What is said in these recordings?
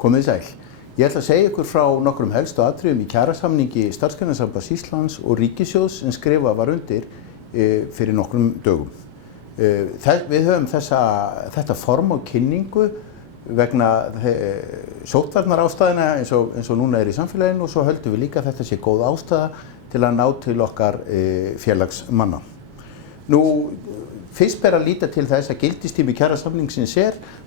Komið sæl. Ég ætla að segja ykkur frá nokkrum helstu atriðum í kjarasamningi Starfsgreinasambands Íslands og Ríkissjóðs sem skrifað var undir fyrir nokkrum dögum. Við höfum þetta form og kynningu vegna sóttvarnarástæðna eins og núna í samfélaginu og svo höldum við líka að þetta sé góð ástæða til að ná til okkar félagsmanna. Nú, fyrst ber að líta til þess að gildistími kjarasamningsins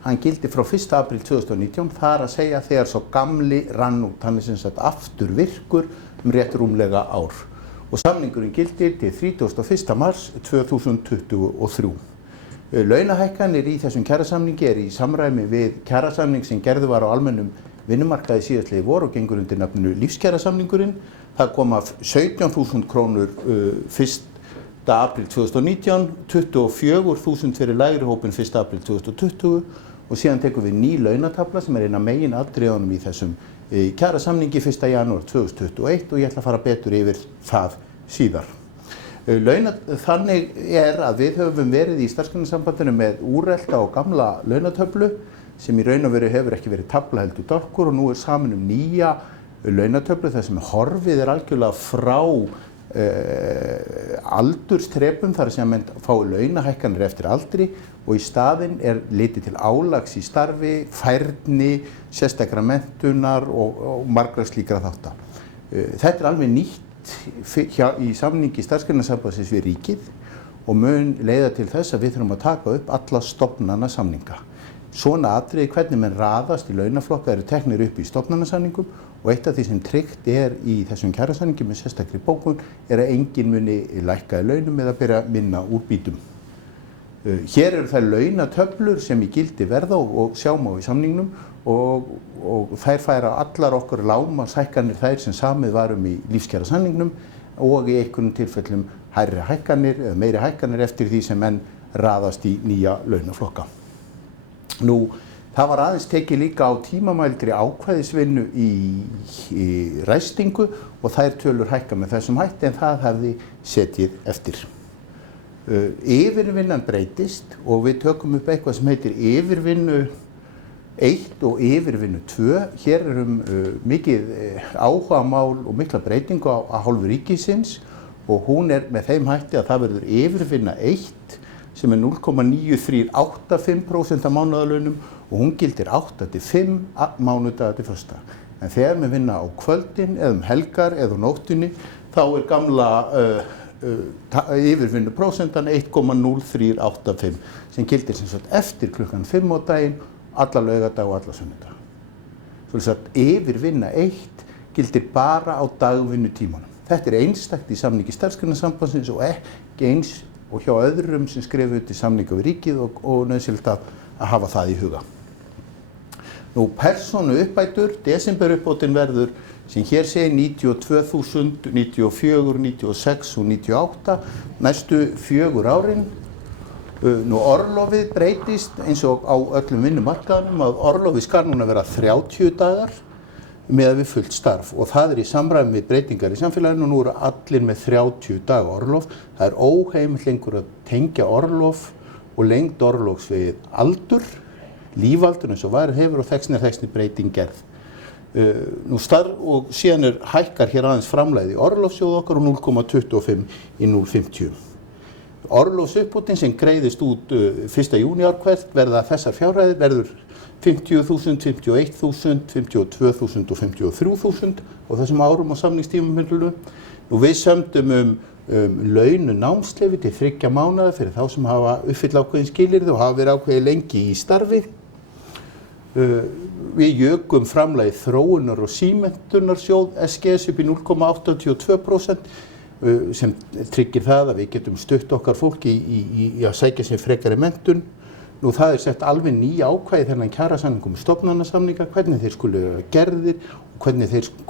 hann gildi frá 1. apríl 2019, þar að segja þegar svo gamli rann út, hann sem sagt aftur virkur rétt rúmlega ár. Og samningurinn gildir til 31. mars 2023. Launahækkanir í þessum kjarasamningi í samræmi við kjarasamning sem gerður var á almennum vinnumarkaði síðastliðið vor og gengur undir nafninu lífskjarasamningurinn. Það kom af 17.000 krónur 1. apríl 2019, 24.000 fyrir lægri hópinn 1. apríl 2020 og síðan tekum við ný launatabla sem eina megin atriðunum í þessum kjarasamningi 1. janúar 2021 og ég ætla að fara betur yfir það síðar. Þannig að við höfum verið í Starfsgreinasambandinu með úrelta og gamla launatöflu sem í raun og veru hefur ekki verið tabla heldur dálkur og nú saman nýja launatöflu þar sem horfið algjörlega frá aldurstrepum þar sem menn fái launahækkanir eftir aldri og í staðinn litið til álags í starfi, færni, sérstakra menntunar og margra slíkra þátta. Þetta alveg nýtt í samningi Starfsgreinasambandsins við ríkið og mun leiða til þess að við þurfum að taka upp alla stofnanasamninga. Svona atriði hvernig menn raðast í launaflokka teknir upp í stofnanasamningum og eitt af því sem tryggt í þessum kjarasamningi með sérstakri bókun að enginn muni lækka í launum eða byrja minna úr bítum. Hér eru þær launatöflur sem í gildi verða og sjá má í samningnum og þær færa allar okkur lágmarkshækkanir þær sem samið var í lífskjarasamningnum og í einhverjum tilfellum hærri hækkanir eða meiri hækkanir eftir því sem menn raðast í nýja launaflokka. Nú, það var aðeins tekið líka á tímamældri ákvæðisvinnu í ræstingu og þær tölur hækka með þessum hætti en það hefði setið eftir. Yfirvinnan breytist og við tökum upp eitthvað sem heitir yfirvinnu 1 og yfirvinnu 2. Hér mikið áhugamál og mikla breytingu á hálfu ríkisins og hún með þeim hætti að það verður yfirvinna 1 sem 0,9385% af mánaðarlaunum og hún gildir 8-5 mánudaga til föstudaga. En þegar við vinna á kvöldin eða helgar eða nóttunni þá gamla yfirvinnuprósentan 1,0385 sem gildir sem sagt eftir klukkan 5 á daginn, alla laugardaga og alla sunnudaga. Svo að yfirvinna 1 gildir bara á dagvinnutímanum. Þetta einstakt í samningi Starfsgreinasambandsins og ekki eins og hjá öðrum sem skrifa út í samninga við ríkið og nauðsynlegt að hafa það í huga. Nú, persónuuppbætur, desemberuppbótin verður sem hér segir 92.000, 94, 96 og 98 næstu 4 árin. Nú, orlofið breytist eins og á öllum vinnumarkaðnum að orlofið skal núna vera 30 dagar með við fullt starf og það í samræmi við breytingar í samfélaginu og nú eru allir með 30 daga orlof. Það óheimilt lengur að tengja orlof og lengd orlofs við aldur, lífaldur eins og hefur og þexni breyting gerð. Og síðan hækkar hér aðeins framlagið í orlofssjóð okkar úr 0,25 í 0,50. Orlofsuppbótin sem greiðist út 1. júní ár hvert verða þessar fjárhæðir verður 50.000, 51.000, 52.000 og 53.000 og þessum árum á samningstímabilinu. Og við sömdum launu námsleyfi til 3 mánaða fyrir þá sem hafa uppfyllt ákveðin skilyrði og hafa verið ákveðið lengi í starfi. Við jökum framlagið þróunar- og símenntunarsjóð SGS upp í 0,82% sem tryggir það að við getum stutt okkar fólki í að sækja sér frekari menntun. Nú það sett alveg ný ákvæði þennan kjarasamningum stofnanasamninga, hvernig þeir skulu vera gerðir og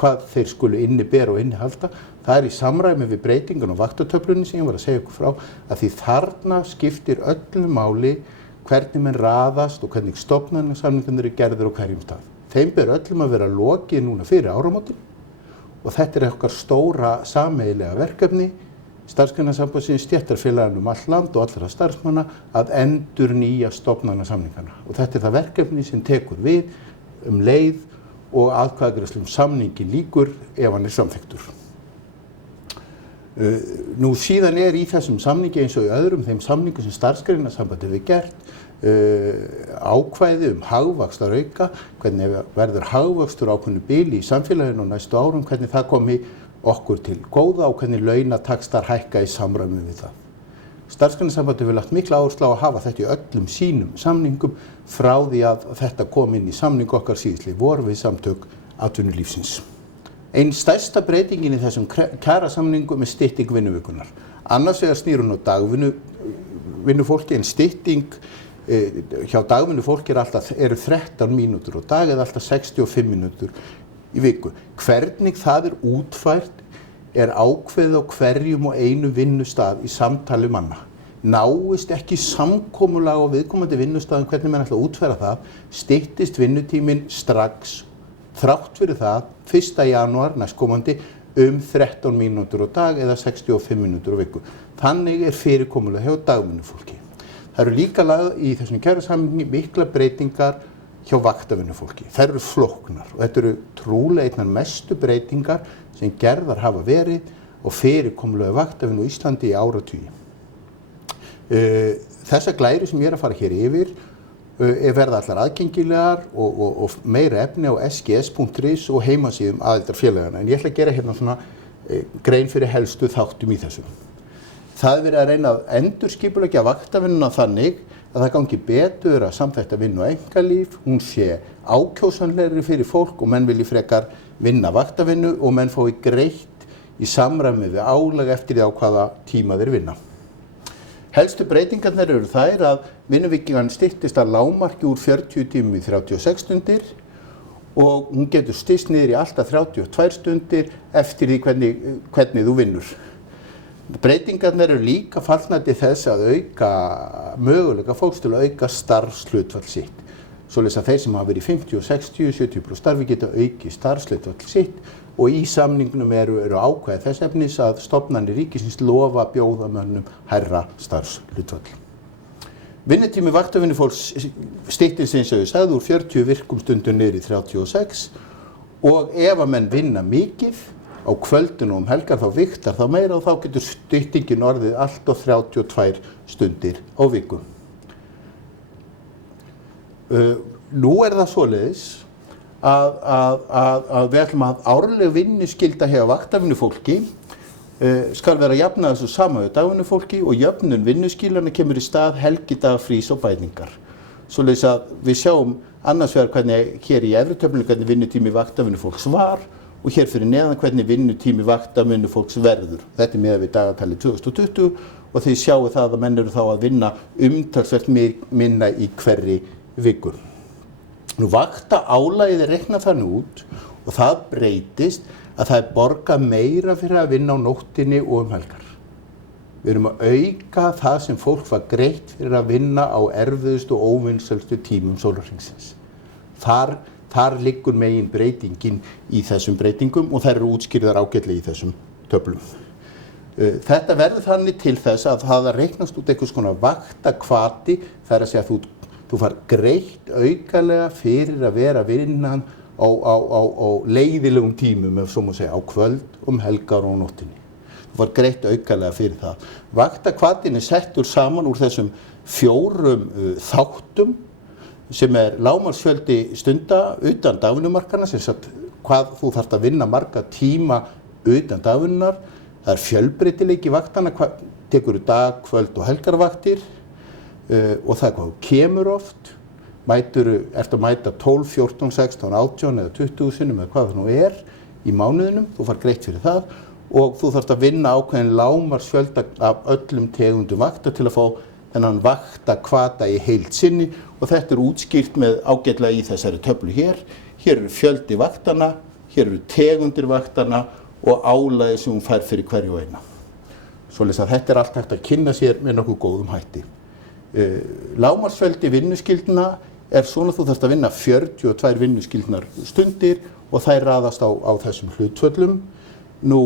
hvað þeir skulu innibera og innihalda. Það í samræmi við breytingun á vaktatöflunni sem ég var að segja ykkur frá að því þarna skiptir öllu máli hvernig menn raðast og hvernig stofnanasamningarnir gerðir á hverjum stað. Þeim ber öllum að vera lokið núna fyrir áramótin og þetta okkar stóra sameiginlega verkefni Starfsgreinasambandsins, stéttarfélaganna allt land og allra starfsmanna að endurnýja stofnanasamningana. Og þetta það verkefni sem tekur við leið og atkvæðagreiðslu samningin lýkur ef hann samþykktur. Nú síðan í þessum samningi eins og í öðrum þeim samningum sem Starfsgreinasambandið hefur gert ákvæði hagvaxtarauka, hvernig verður hagvöxtur ákveðnu bili í samfélaginu á næstu árum, hvernig það komi okkur til góða og hvernig launataxtar hækka í samræmi við það. Starfsgreinasambandið hefur lagt mikla áherslu á að hafa þetta í öllum sínum samningum frá því að þetta kom inn í samning okkar síðastliðið vor við samtök atvinnulífsins. Ein stærsta breytingin í þessum kjarasamningum stytting vinnuvikunnar. Annars vegar snýr hún á dagvinnufólki en stytting hjá dagvinnufólki eru 13 mínútur á dag eða alltaf 65 mínútur í viku. Hvernig það útfært ákveðið á hverjum og einu vinnustað í samtali manna. Náist ekki samkomulag á viðkomandi vinnustaðum hvernig menn ætla að útfæra það, styttist vinnutíminn strax þrátt fyrir það 1. janúar næstkomandi 13 mínútur á dag eða 65 mínútur á viku. Þannig fyrirkomulag hjá dagvinnufólki. Það eru líka lagðar í þessum kjarasamningi mikla breytingar hjá vaktavinnufólki. Þær eru flóknar og þetta eru trúlega einnar mestu breytingar sem gerðar hafa verið og fyrirkomulagi vaktavinnu á Íslandi í áratugi. Þessar glæri sem ég að fara hér yfir verða allar aðgengilegar og meira efni á sgs.is og heimasíðum aðildarfélagana. En ég ætla að gera hérna svona grein fyrir helstu þáttum í þessum. Það verið að reyna að endurskipuleggja vaktavinnuna þannig að það gangi betur að samþætta vinnu og einkalíf, hún sé ákjósanlegri fyrir fólk og menn vilji frekar vinna vaktavinnu og menn fái greitt í samræmi við álag eftir því á hvaða tíma þeir vinna. Helstu breytingarnar eru þær að vinnuvikan styttist að lágmarki úr 40 tímum í 36 stundir og hún getur styst niður í alltaf 32 stundir eftir því hvernig þú vinnur. Breytingarnar eru líka fallnar til þess að auka möguleika fólks til að auka starfshlutfall sitt. Svoleiðis að þeir sem hafa verið í 50, 60, 70% starfi geta aukið starfshlutfall sitt og í samningnum eru ákvæði þess efnis að stofnanir ríkisins lofa að bjóða mönnum hærra starfshlutfall. Vinnutími vaktavinnufólks styttist eins og ég sagði úr 40 virkum stundum niður í 36 og ef að menn vinna mikið á kvöldinu helgar þá vigtar þá meira og þá getur styttingin orðið allt og 32 stundir á viku. Nú það svoleiðis að við ætlum að árleg vinnuskylda hjá vaktavinnufólki skal vera jafnað þessu sama við dagvinnufólki og jöfnun vinnuskyldanna kemur í stað helgidaga, frís og bæningar. Svoleiðis að við sjáum annars vegar hvernig hér í efri töflunni hvernig vinnutími vaktavinnufólks var og hér fyrir neðan hvernig vinnutími vaktavinnufólks verður. Þetta miðað við dagatalið 2020 og þið sjáu það að menn eru þá að vinna umtalsvert minna í hverri viku. Nú vaktaálagið reiknað þannig út og það breytist að það borgað meira fyrir að vinna á nóttinni og helgar. Við erum að auka það sem fólk var greitt fyrir að vinna á erfiðustu og óvinsælustu tímum sólarhringsins. Þar liggur megin breytingin í þessum breytingum og þær eru útskýrðar ágætlega í þessum töflum. Þetta verður þannig til þess að það reiknast út einhvers konar vaktahvati, það að segja að þú fær greitt aukalega fyrir að vera vinnan á leiðilegum tímum, ef svo má segja, á kvöld, helgar og nóttinni. Þú fær greitt aukalega fyrir það. Vaktahvatin settur saman úr þessum 4 þáttum sem lágmarksfjöldi stunda utan dagvinnumarkanna, sem sagt hvað þú þarft að vinna marga tíma utan dagvinnunar. Það fjölbreytileiki vaktanna, hvað tekur dag, kvöld og helgarvaktir og það hvað þú kemur oft. Ertu að mæta 12, 14, 16, 18 eða 20 sinnum eða hvað það nú í mánuðinum, þú fær greitt fyrir það og þú þarft að vinna ákveðin lágmarksfjölda af öllum tegundum vakta til að fá þennan vaktahvata í heild sinni og þetta útskýrt með ágætlega í þessari töflu hér. Hér eru fjöldi vaktana, hér eru tegundir vaktana og álagið sem hún fær fyrir hverju og eina. Svoleiðis að þetta allt hægt að kynna sér með nokkuð góðum hætti. Lágmarksfjöldi vinnuskyldna svona þú þarft að vinna 42 vinnuskyldnar stundir og þær raðast á þessum hlutföllum. Nú,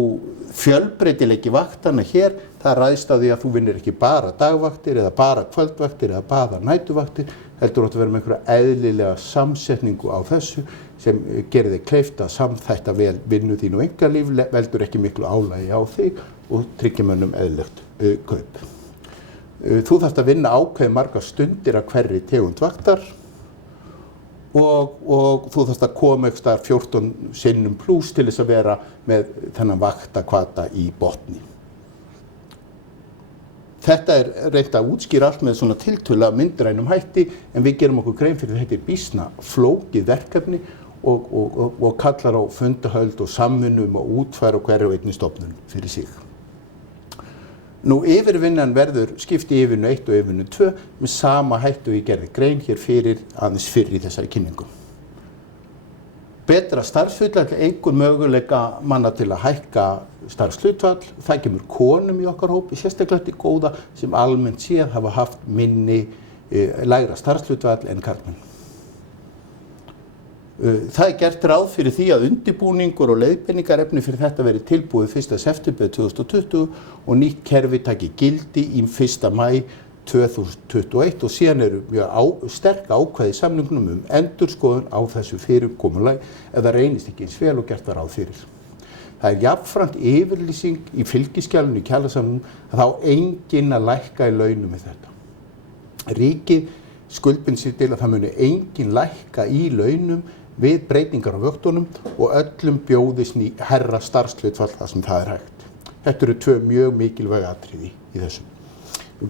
fjölbreytileiki vaktanna hér, það ræðst á því að þú vinnir ekki bara dagvaktir eða bara kvöldvaktir eða bara nætuvaktir, heldur átt að vera með einhverja eðlilega samsetningu á þessu sem gerir þig kleift að samþætta vel vinnu þín og einkalíf, veldur ekki miklu álagi á þig og tryggir mönnum eðlilegt kaup. Þú þarft að vinna ákveðið margar stundir af hverri tegund vaktar og þú þarft að koma eitthvað staðar 14 sinnum plús til þess að vera með þennan vaktakvata í botni. Þetta reynt að útskýra allt með svona tiltölulega myndrænum hætti en við gerum okkur grein fyrir þetta býsna flókið verkefni og kallar á fundahöld og samvinnum og útfæra hverju og einni stofnun fyrir sig. Nú, yfirvinnan verður skipt í yfirvinnu 1 og yfirvinnu 2 með sama hættu við gerði grein hér fyrir aðeins fyrr í þessari kynningu. Betra starfshlutfall eykur möguleika manna til að hækka starfshlutfall. Það kemur konum í okkar hópi, sérstaklega til góða sem almennt séð hafa haft lægra starfshlutfall en karlmenn. Það gert ráð fyrir því að undirbúningur og leiðbeiningarefni fyrir þetta verið tilbúið 1. september 2020 og nýtt kerfi taki gildi í 1. maí 2021 og síðan eru mjög sterk ákvæði í samningnum endurskoðun á þessu fyrirkomulagi ef það reynist ekki eins vel og gert það ráð fyrir. Það jafnframt yfirlýsing í fylgiskjalinu í kjarasamningnum að þá enginn að lækka í launum með þetta. Ríkið skuldbindur sig til að það muni enginn lækka í launum við breytingar á vöktunum og öllum bjóðist hærra starfshlutfall þar sem það hægt. Þetta eru 2 mjög mikilvæg atriði í þessu.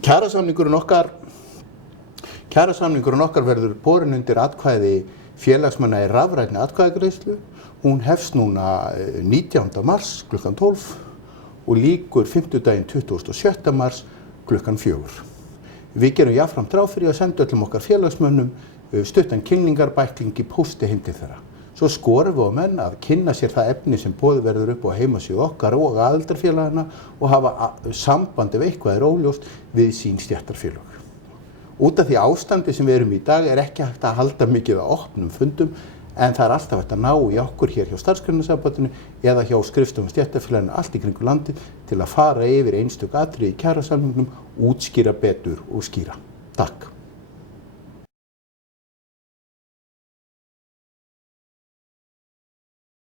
Kjarasamningurinn okkar verður borin undir atkvæði félagsmanna í rafrænni atkvæðagreiðslu. Hún hefst núna 19. mars kl. 12 og lýkur 50. 27. mars kl. 4. Við gerum jafnframt ráð fyrir að senda öllum okkar félagsmönnum stuttan kynningarbækling í pósti heim til þeirra. Svo skorum við á menn að kynna sér það efni sem boðið verður upp á heimasíðu okkar og aðildarfélagana og hafa samband ef eitthvað óljóst við sín stéttarfélög. Út af því ástandi sem við erum í dag ekki hægt að halda mikið á opnum fundum en það alltaf hægt að ná í okkur hér hjá Starfsgreinasambandinu eða hjá skrifstofum stéttarfélaginu allt í kringum landið til að fara yfir einstök atriði í kjarasamningnum, útskýra betur og skýra. Takk.